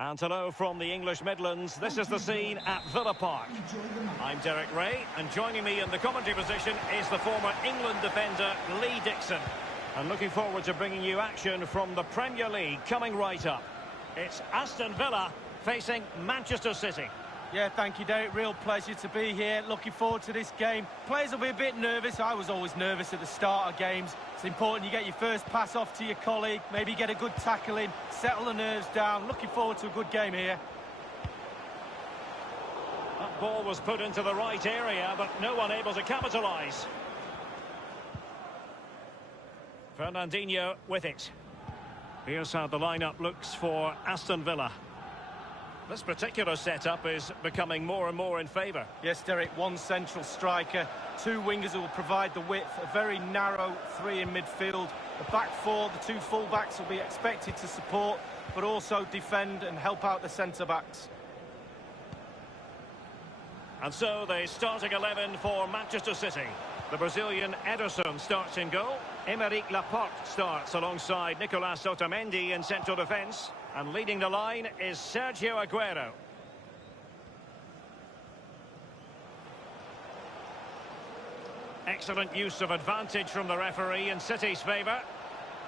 And hello from the English Midlands. This is the scene at Villa Park. I'm Derek Ray, and joining me in the commentary position is the former England defender Lee Dixon. And looking forward to bringing you action from the Premier League coming right up. It's Aston Villa facing Manchester City. Yeah, thank you, Derek. Real pleasure to be here. Looking forward to this game. Players will be a bit nervous. I was always nervous at the start of games. It's important you get your first pass off to your colleague, maybe get a good tackle in, settle the nerves down. Looking forward to a good game here. That ball was put into the right area, but no one able to capitalise. Fernandinho with it. Here's how the lineup looks for Aston Villa. This particular setup is becoming more and more in favour. Yes, Derek, one central striker, two wingers who will provide the width, a very narrow three in midfield. The back four, the two full-backs will be expected to support, but also defend and help out the centre-backs. And so the starting 11 for Manchester City. The Brazilian Ederson starts in goal. Aymeric Laporte starts alongside Nicolas Otamendi in central defence. And leading the line is Sergio Aguero. Excellent use of advantage from the referee in City's favour.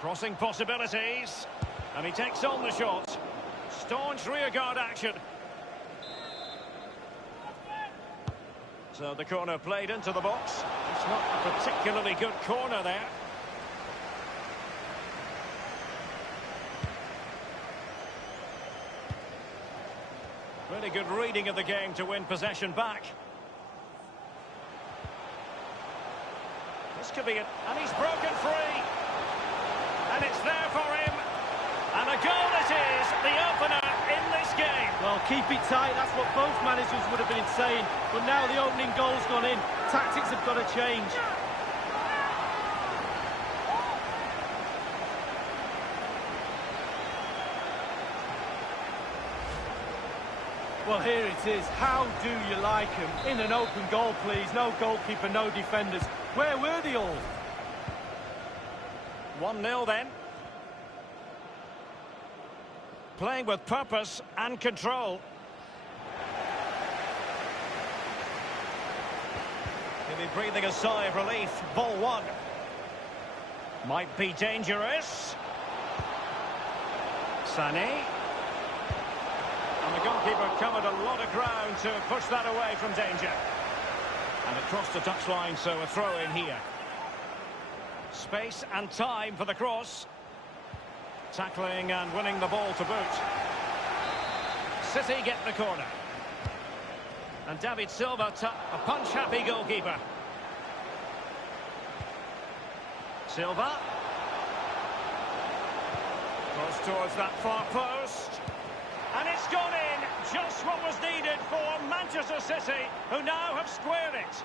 Crossing possibilities. And he takes on the shot. Staunch rearguard action. So the corner played into the box. It's not a particularly good corner there. Really good reading of the game to win possession back. This could be it. And he's broken free. And it's there for him. And a goal it is, the opener in this game. Well, keep it tight. That's what both managers would have been saying. But now the opening goal's gone in. Tactics have got to change. Well, here it is. How do you like him? In an open goal, please. No goalkeeper, no defenders. Where were they all? 1-0 then. Playing with purpose and control. He'll be breathing a sigh of relief. Ball one. Might be dangerous. Sané. And the goalkeeper covered a lot of ground to push that away from danger. And across the touchline, so a throw in here. Space and time for the cross. Tackling and winning the ball to boot. City get the corner. And David Silva, a punch-happy goalkeeper. Silva. Goes towards that far post. And it's gone in, just what was needed for Manchester City, who now have squared it.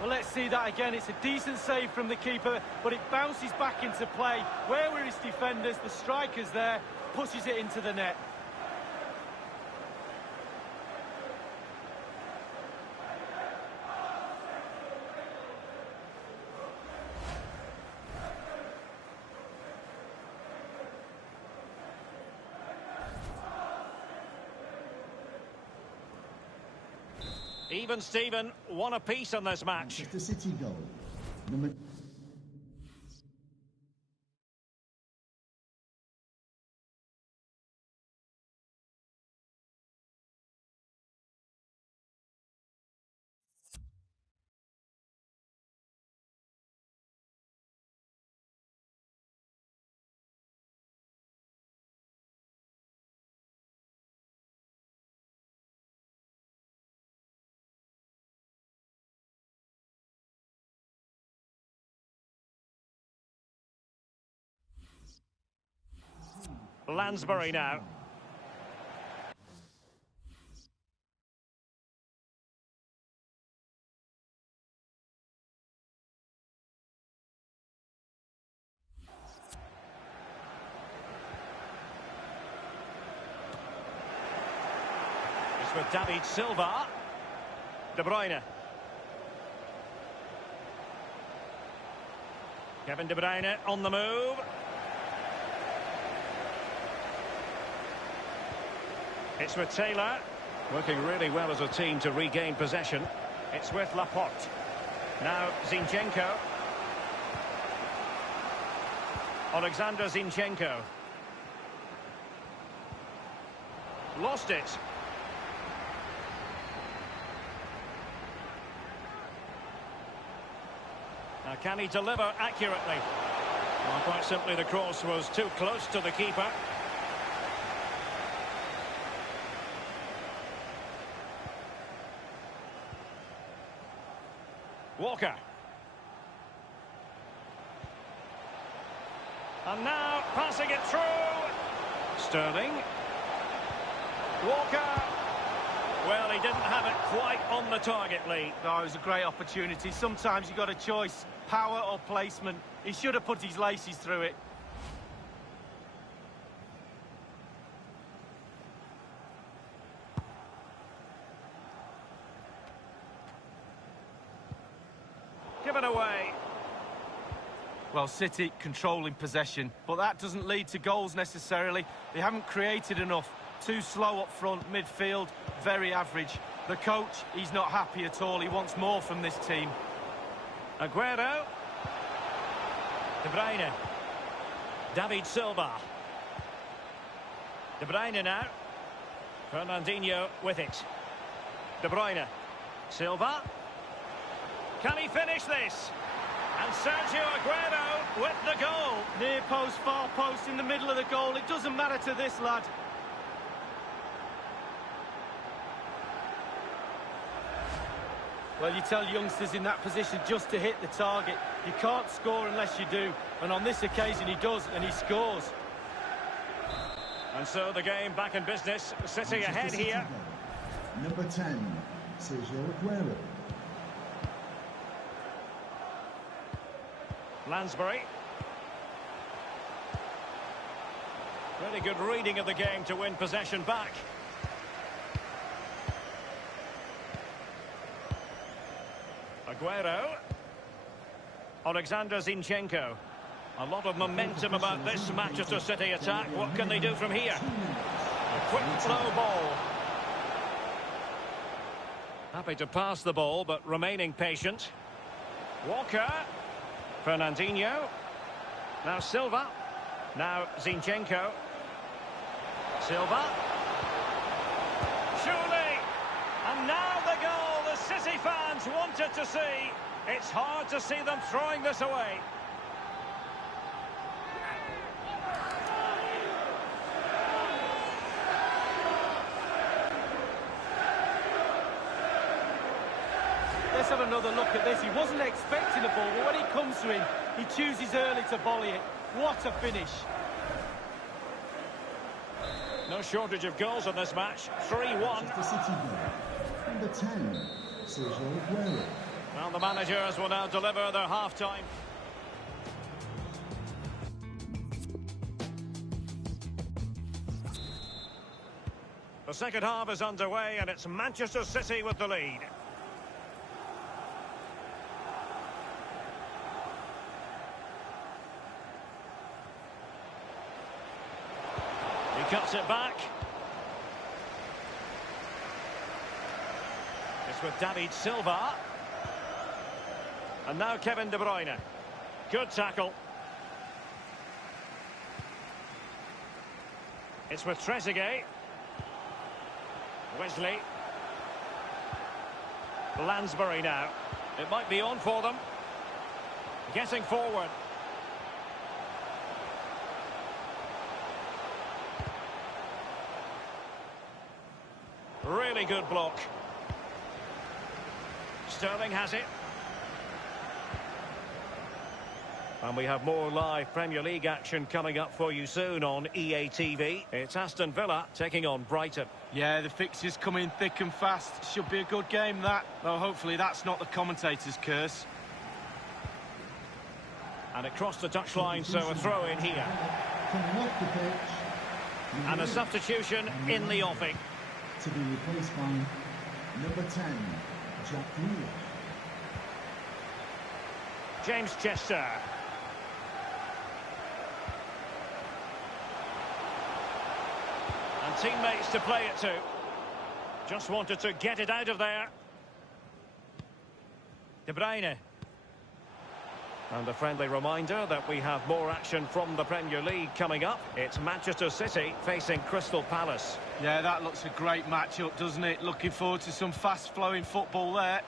Well, let's see that again. It's a decent save from the keeper, but it bounces back into play. Where were his defenders? The striker's there, pushes it into the net. Even Steven, one apiece on this match. Manchester City goal. Number... Lansbury now. It's with David Silva. De Bruyne. Kevin De Bruyne on the move. It's with Taylor. Working really well as a team to regain possession. It's with Laporte. Now Zinchenko. Alexander Zinchenko. Lost it. Now can he deliver accurately? Well, quite simply the cross was too close to the keeper. Walker. And now passing it through. Sterling. Walker. Well, he didn't have it quite on the target, Lee. Oh, it was a great opportunity. Sometimes you've got a choice, power or placement. He should have put his laces through it. Given away. Well, City controlling possession, but that doesn't lead to goals necessarily. They haven't created enough. Too slow up front, midfield, very average. The coach, he's not happy at all. He wants more from this team. Aguero. De Bruyne. David Silva. De Bruyne now. Fernandinho with it. De Bruyne. Silva. Can he finish this? And Sergio Aguero with the goal. Near post, far post, in the middle of the goal. It doesn't matter to this lad. Well, you tell youngsters in that position just to hit the target. You can't score unless you do. And on this occasion he does, and he scores. And so the game back in business. City ahead here. Number 10, Sergio Aguero. Lansbury. Really good reading of the game to win possession back. Aguero. Alexander Zinchenko. A lot of momentum about this Manchester City attack. What can they do from here? A quick flow ball. Happy to pass the ball, but remaining patient. Walker. Fernandinho. Now Silva. Now Zinchenko. Silva. Surely. And now the goal the City fans wanted to see. It's hard to see them throwing this away. Let's have another look at this. He wasn't expecting the ball, but when it comes to him, he chooses early to volley it. What a finish. No shortage of goals in this match. 3-1. Number 10, Sergio Aguero. Well, the managers will now deliver their half-time. The second half is underway, and it's Manchester City with the lead. He cuts it back. It's with David Silva. And now Kevin De Bruyne. Good tackle. It's with Trezeguet. Wesley. Lansbury now. It might be on for them. Getting forward. Really good block. Sterling has it. And we have more live Premier League action coming up for you soon on EA TV. It's Aston Villa taking on Brighton. Yeah, the fixtures come in thick and fast. Should be a good game, that. Though hopefully that's not the commentator's curse. And it crossed the touchline, so a throw in here. Coming off the pitch. And a substitution in the offing. To be replaced by number 10, Jack Grealish. James Chester. teammates to play it to. Just wanted to get it out of there. De Bruyne. And a friendly reminder that we have more action from the Premier League coming up. It's Manchester City facing Crystal Palace. Yeah, that looks a great matchup, doesn't it? Looking forward to some fast-flowing football there.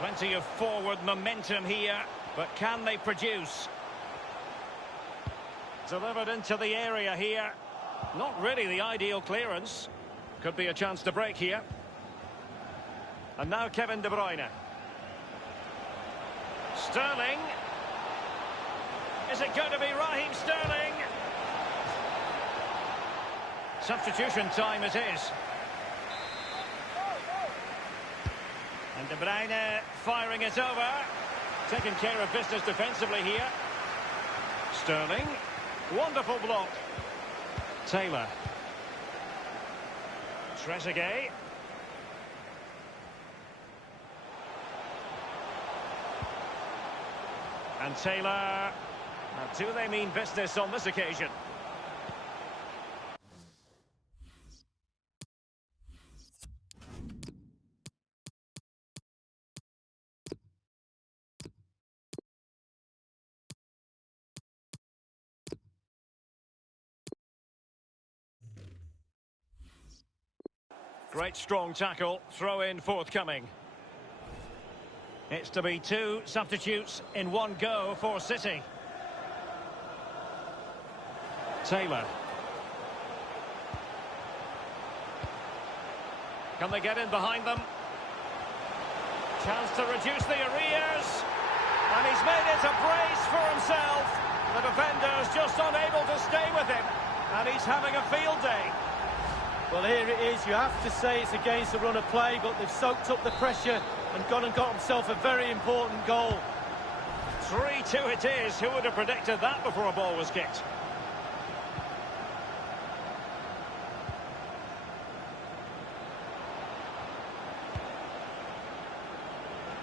Plenty of forward momentum here, but can they produce? Delivered into the area here. Not really the ideal clearance. Could be a chance to break here. And now Kevin De Bruyne. Sterling. Is it going to be Raheem Sterling? Substitution time it is. And De Bruyne firing it over. Taking care of business defensively here. Sterling. Wonderful block. Taylor. Trezeguet. And Taylor. Now, do they mean business on this occasion? Great strong tackle, throw in forthcoming. It's to be two substitutes in one go for City. Taylor. Can they get in behind them? Chance to reduce the arrears. And he's made it a brace for himself. The defender's just unable to stay with him. And he's having a field day. Well, here it is. You have to say it's against the run of play, but they've soaked up the pressure and gone and got himself a very important goal. 3-2 it is. Who would have predicted that before a ball was kicked?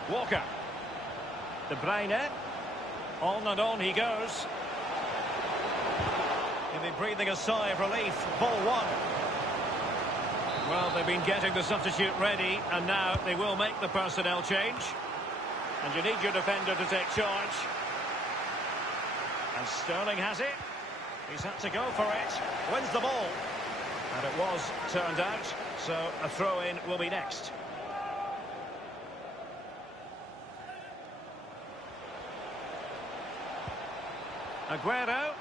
Walker. De Bruyne. On and on he goes. He'll be breathing a sigh of relief. Ball one. Well, they've been getting the substitute ready, and now they will make the personnel change. And you need your defender to take charge. And Sterling has it. He's had to go for it. Wins the ball. And it was turned out, so a throw-in will be next. Aguero.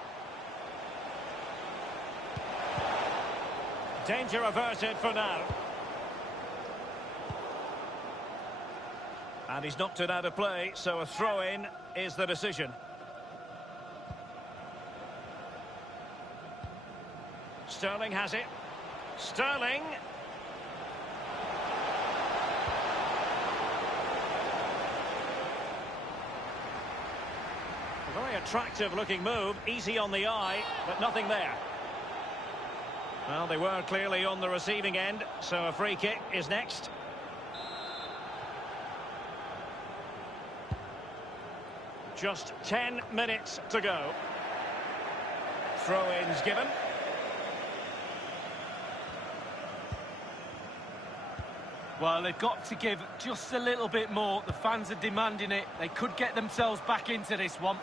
Danger averted for now. And he's knocked it out of play, so a throw-in is the decision. Sterling has it. Sterling. A very attractive looking move, easy on the eye, but nothing there. Well, they were clearly on the receiving end, so a free kick is next. Just 10 minutes to go. Throw-ins given. Well, they've got to give just a little bit more. The fans are demanding it. They could get themselves back into this one.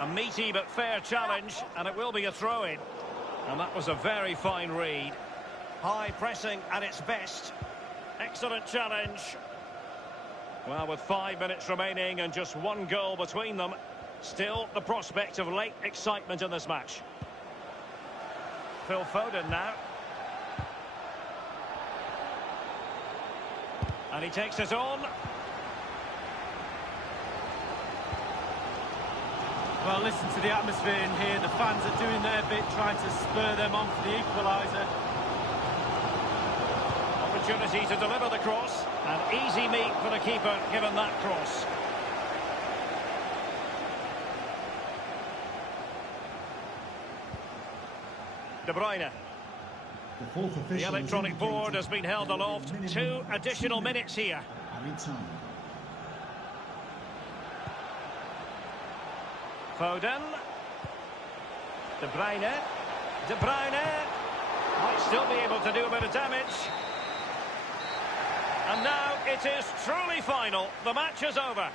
A meaty but fair challenge, and it will be a throw-in. And that was a very fine read. High pressing at its best. Excellent challenge. Well, with 5 minutes remaining and just one goal between them, still the prospect of late excitement in this match. Phil Foden now. And he takes it on. Well, listen to the atmosphere in here. The fans are doing their bit, trying to spur them on for the equaliser. Opportunity to deliver the cross. An easy meet for the keeper, given that cross. De Bruyne. The electronic board has been held aloft. 2 additional minutes here. Foden. De Bruyne. De Bruyne might still be able to do a bit of damage. And now it is truly final. The match is over.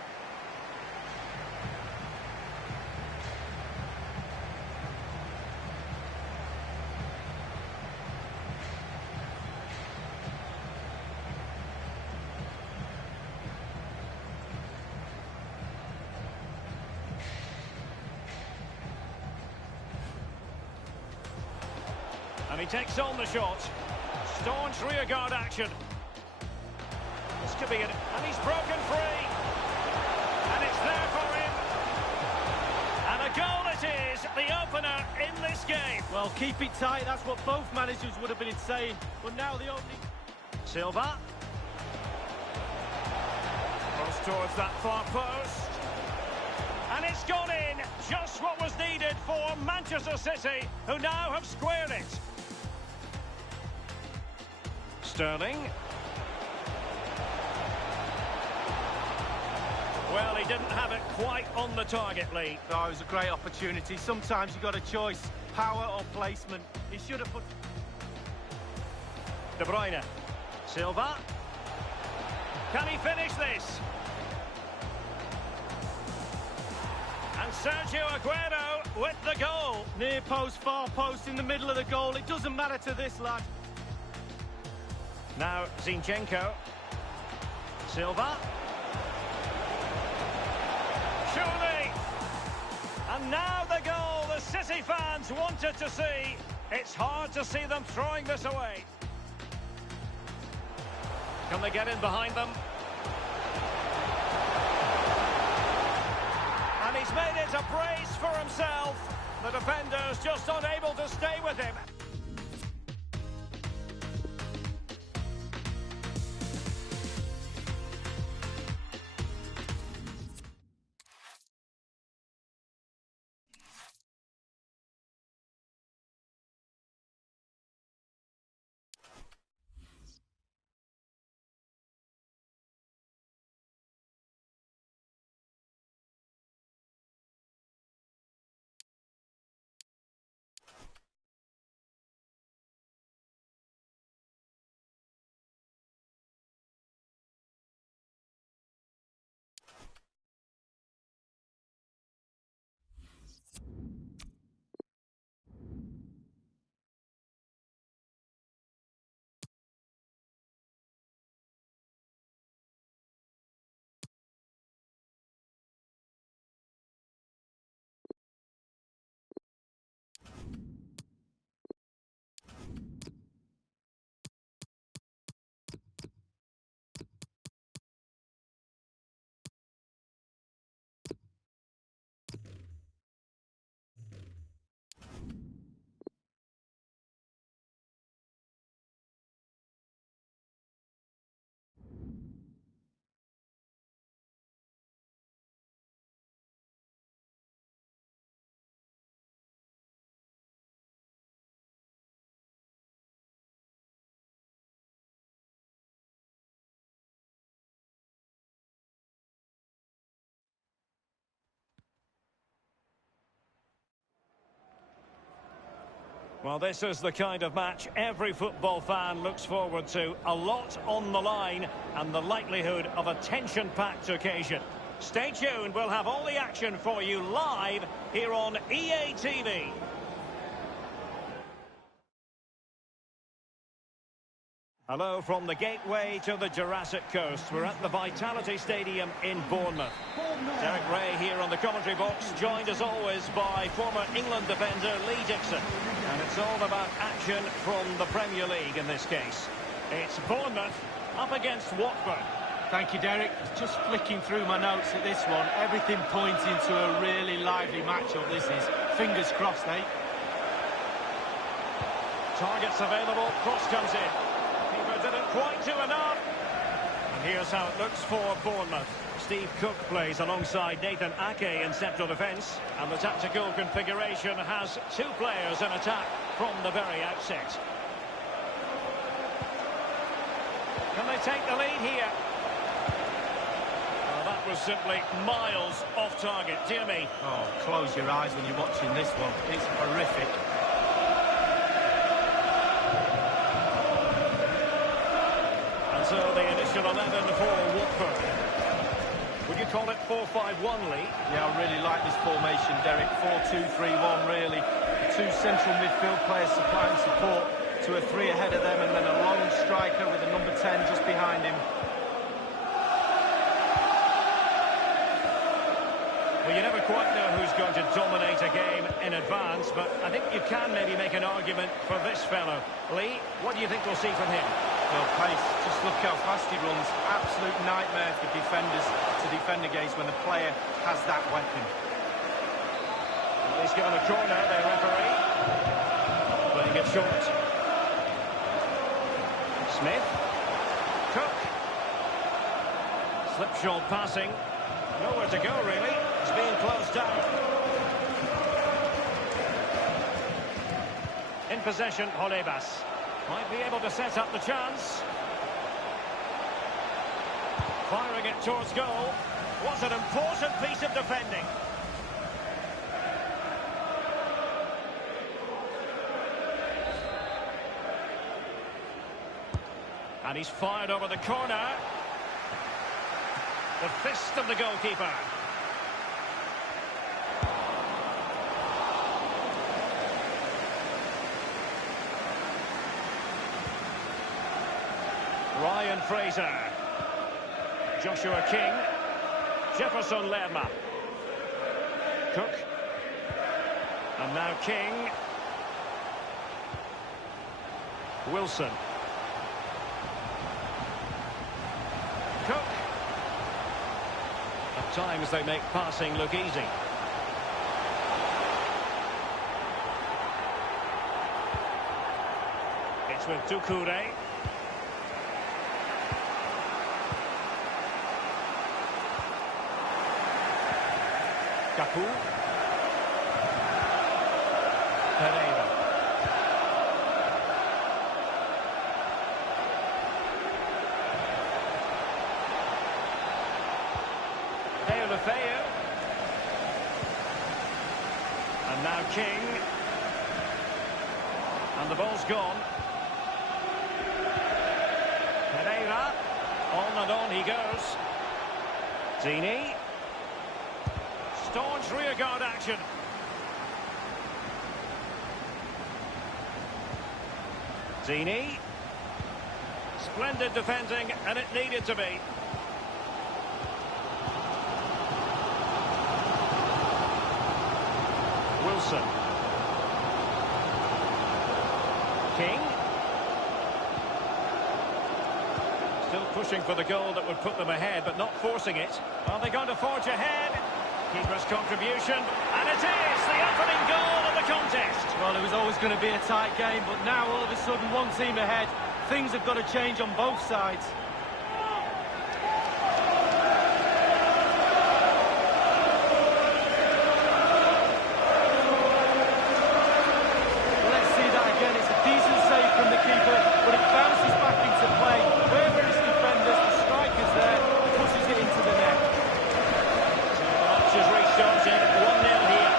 And he takes on the shot. Staunch rearguard action. This could be it. And he's broken free. And it's there for him. And a goal it is, the opener in this game. Well, keep it tight. That's what both managers would have been saying. But now the opening... Silva. Cross towards that far post. And it's gone in. Just what was needed for Manchester City, who now have squared it. Sterling. Well, he didn't have it quite on the target, Lee. Oh, it was a great opportunity. Sometimes you've got a choice, power or placement. He should have put... De Bruyne. Silva. Can he finish this? And Sergio Aguero with the goal. Near post, far post, in the middle of the goal. It doesn't matter to this lad. Now Zinchenko. Silva. Surely. And now the goal the City fans wanted to see. It's hard to see them throwing this away. Can they get in behind them? And he's made it a brace for himself. The defender's just unable to stay with him. Well, this is the kind of match every football fan looks forward to. A lot on the line and the likelihood of a tension-packed occasion. Stay tuned, we'll have all the action for you live here on EA TV. Hello from the gateway to the Jurassic Coast. We're at the Vitality Stadium in Bournemouth. Derek Ray here on the commentary box, joined as always by former England defender Lee Dixon. And it's all about action from the Premier League in this case. It's Bournemouth up against Watford. Thank you, Derek. Just flicking through my notes at this one. Everything pointing to a really lively matchup this is. Fingers crossed, eh? Targets available, cross comes in. Didn't quite do enough. And here's how it looks for Bournemouth. Steve Cook plays alongside Nathan Ake in central defence. And the tactical configuration has two players in attack from the very outset. Can they take the lead here? Well, that was simply miles off target. Dear me. Oh, close your eyes when you're watching this one. It's horrific. so the initial 11 for Watford. Would you call it 4-5-1, Lee? Yeah, I really like this formation, Derek. 4-2-3-1, really. Two central midfield players supplying support to a three ahead of them, and then a lone striker with a number 10 just behind him. Well, you never quite know who's going to dominate a game in advance, but I think you can maybe make an argument for this fellow. Lee, what do you think we'll see from him? Well, pace. Just look how fast he runs. Absolute nightmare for defenders to defend against when the player has that weapon. Well, he's given a corner, the referee. Playing it short. Smith. Cook. Slipshod passing. Nowhere to go, really. It's being closed down. In possession, Holebas. Might be able to set up the chance. Firing it towards goal. Was an important piece of defending. And he's fired over the corner. The fist of the goalkeeper. Ryan Fraser. Joshua King. Jefferson Lerma. Cook. And now King. Wilson. Cook. At times they make passing look easy. It's with Doucouré. Capu. Pereira. Deulofeu. And now King. And the ball's gone. Pereira. On and on he goes. Dini. Staunch rearguard action. Dini. Splendid defending, and it needed to be. Wilson. King. Still pushing for the goal that would put them ahead, but not forcing it. Are they going to forge ahead? Keeper's contribution, and it is the opening goal of the contest. Well, it was always going to be a tight game, but now all of a sudden one team ahead. Things have got to change on both sides. Let's see that again. It's a decent save from the keeper, but it bounces back into play. Wherever his defenders, the striker's there, pushes it into the net. Has restarted 1-0 here.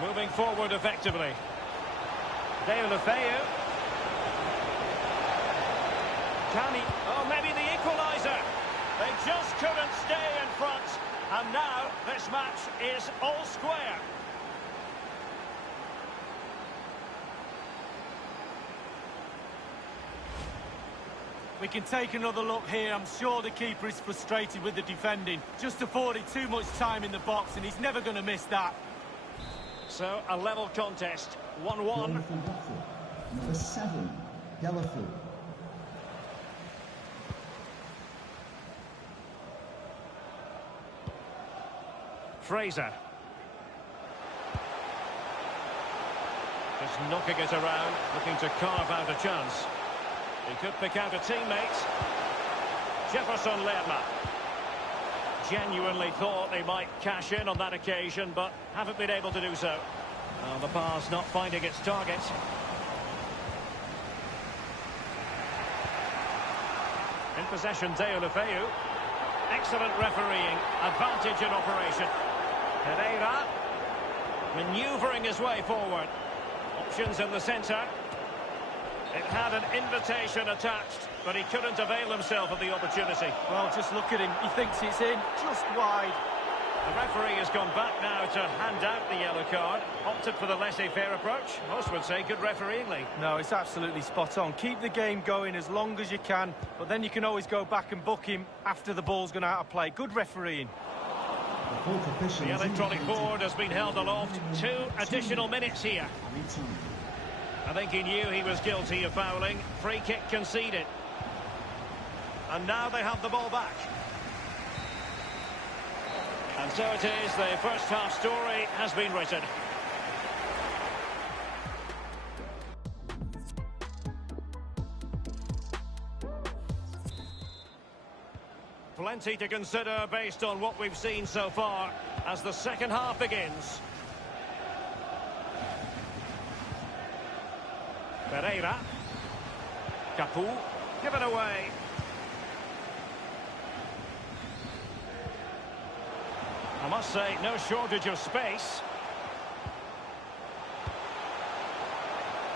Moving forward effectively. Deulofeu. Can he? Oh, maybe the equaliser. They just couldn't stay in front. And now this match is all square. We can take another look here. I'm sure the keeper is frustrated with the defending. Just afforded too much time in the box, and he's never going to miss that. So, a level contest, 1-1. Number 7, Galliford. Fraser. Just knocking it around, looking to carve out a chance. He could pick out a teammate. Jefferson Lerma. Genuinely thought they might cash in on that occasion, but haven't been able to do so. Oh, the pass not finding its target. In possession, Deulofeu. Excellent refereeing. Advantage in operation. Pereira, manoeuvring his way forward. Options in the centre. It had an invitation attached, but he couldn't avail himself of the opportunity. Well, just look at him. He thinks it's in, just wide. The referee has gone back now to hand out the yellow card. Opted for the laissez-faire approach. Most would say good refereeing, Lee. No, it's absolutely spot on. Keep the game going as long as you can, but then you can always go back and book him after the ball's gone out of play. Good refereeing. The electronic board has been held aloft. 2 additional minutes here. I think he knew he was guilty of fouling. Free kick conceded. And now they have the ball back. And so it is, the first half story has been written. Plenty to consider based on what we've seen so far as the second half begins. Pereira. Capu. Given away. I must say, no shortage of space.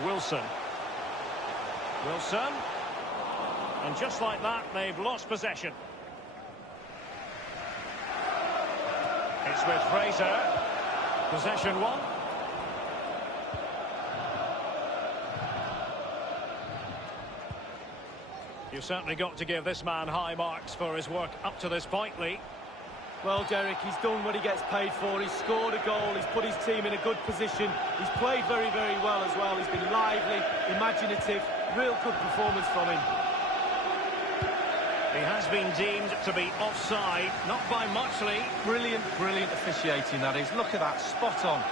Wilson. Wilson. And just like that, they've lost possession. It's with Fraser. Possession 1. You've certainly got to give this man high marks for his work up to this point, Lee. Well, Derek, he's done what he gets paid for. He's scored a goal. He's put his team in a good position. He's played very, very well as well. He's been lively, imaginative. Real good performance from him. He has been deemed to be offside, not by much, Lee. Brilliant, brilliant officiating, that is. Look at that, spot on.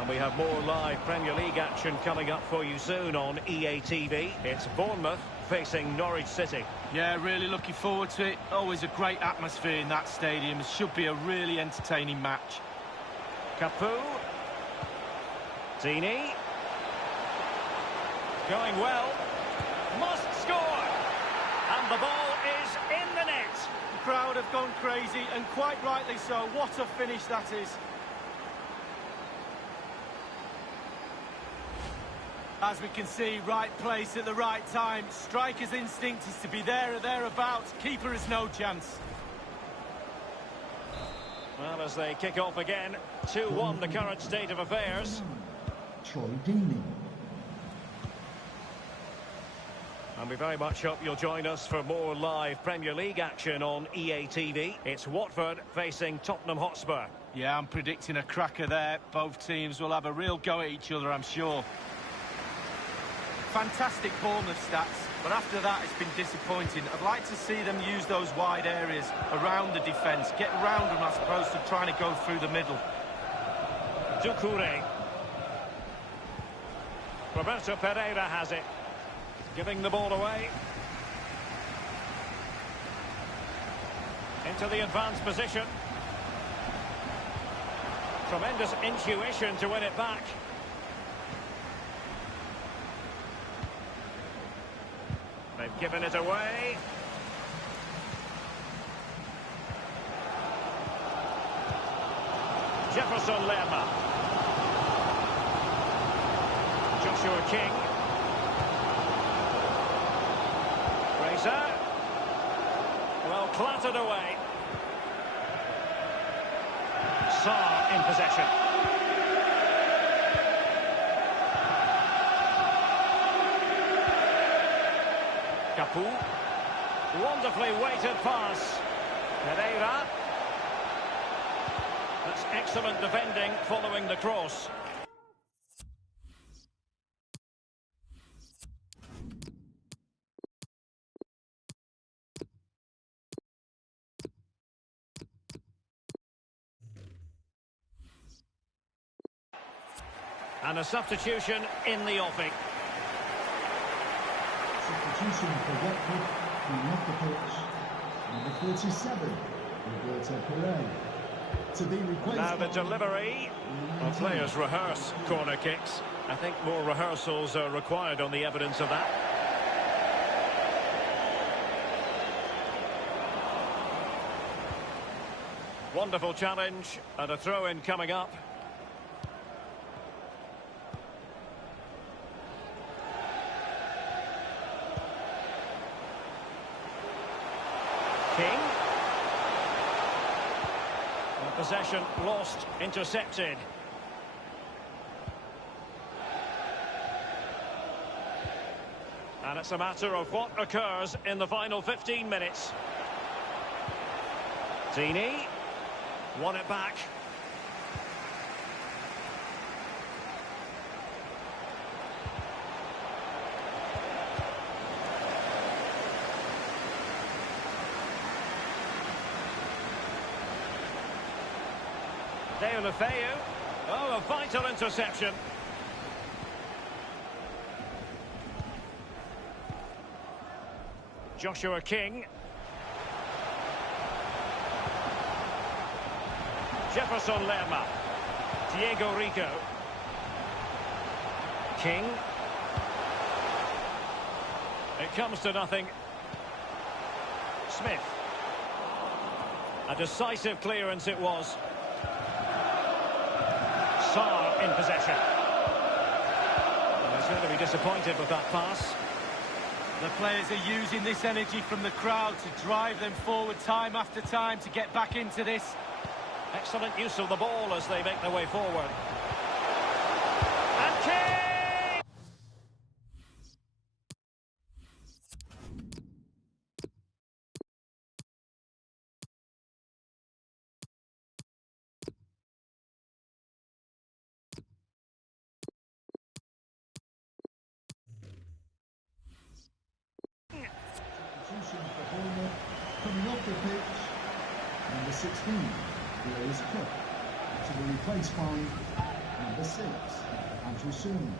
And we have more live Premier League action coming up for you soon on EA TV. It's Bournemouth facing Norwich City. Yeah, really looking forward to it. Always a great atmosphere in that stadium. It should be a really entertaining match. Capu. Dini. Going well. Must score. And the ball is in the net. The crowd have gone crazy, and quite rightly so. What a finish that is. As we can see, right place at the right time. Striker's instinct is to be there or thereabouts. Keeper has no chance. Well, as they kick off again, 2-1 the current state of affairs. Troy Deeney. And we very much hope you'll join us for more live Premier League action on EA TV. It's Watford facing Tottenham Hotspur. Yeah, I'm predicting a cracker there. Both teams will have a real go at each other, I'm sure. Fantastic Bournemouth stats, but after that it's been disappointing. I'd like to see them use those wide areas around the defence, get round them as opposed to trying to go through the middle. Doucouré. Roberto Pereira has it, giving the ball away. Into the advanced position. Tremendous intuition to win it back. They've given it away. Jefferson Lerma. Joshua King. Fraser. Well, clattered away. Sarr in possession. Capu. Wonderfully weighted pass. Pereira. That's excellent defending following the cross. And a substitution in the offing. Substitution for Watford, coming off the pitch, number 37, Roberto Pereira. To be replaced. Now the delivery. Well, players rehearse corner kicks. I think more rehearsals are required on the evidence of that. Wonderful challenge, and a throw-in coming up. King. And possession lost, intercepted. And it's a matter of what occurs in the final 15 minutes. Dini won it back. Deulofeu. Oh, a vital interception. Joshua King. Jefferson Lerma. Diego Rico. King. It comes to nothing. Smith. A decisive clearance it was. Sarr in possession. Well, he's going to be disappointed with that pass. The players are using this energy from the crowd to drive them forward time after time to get back into this. Excellent use of the ball as they make their way forward. And King! Performer coming off the pitch, number 16, Blaise Cook, to be replaced by number 6, Andrew Soon.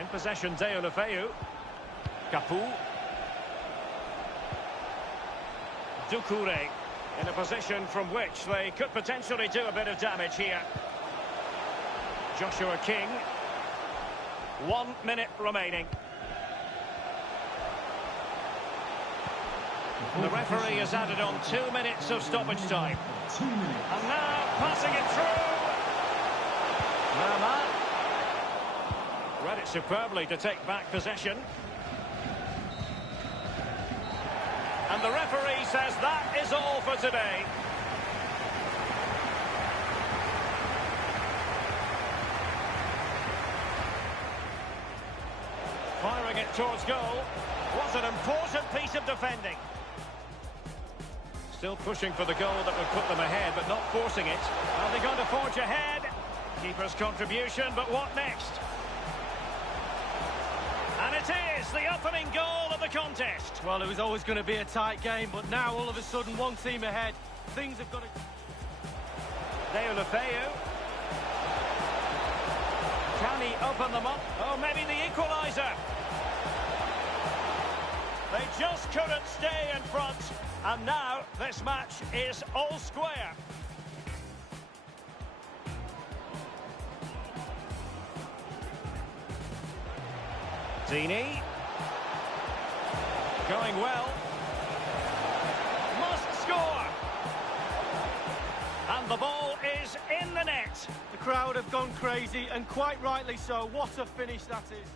In possession, Deulofeu. Capu. Doucouré in a position from which they could potentially do a bit of damage here. Joshua King. 1 minute remaining. The referee has added on 2 minutes of stoppage time. 2 minutes. And now passing it through. Lerma. Read it superbly to take back possession. And the referee says that is all for today. Firing it towards goal. What an important piece of defending. Still pushing for the goal that would put them ahead, but not forcing it. Are they going to forge ahead? Keeper's contribution, but what next? And it is the opening goal of the contest. Well, it was always going to be a tight game, but now all of a sudden one team ahead. Things have got to... Deulofeu. Can he open them up? Oh, maybe the equaliser. They just couldn't stay in front. And now this match is all square. Dini. Going well. Must score. And the ball is in the net. The crowd have gone crazy, and quite rightly so. What a finish that is.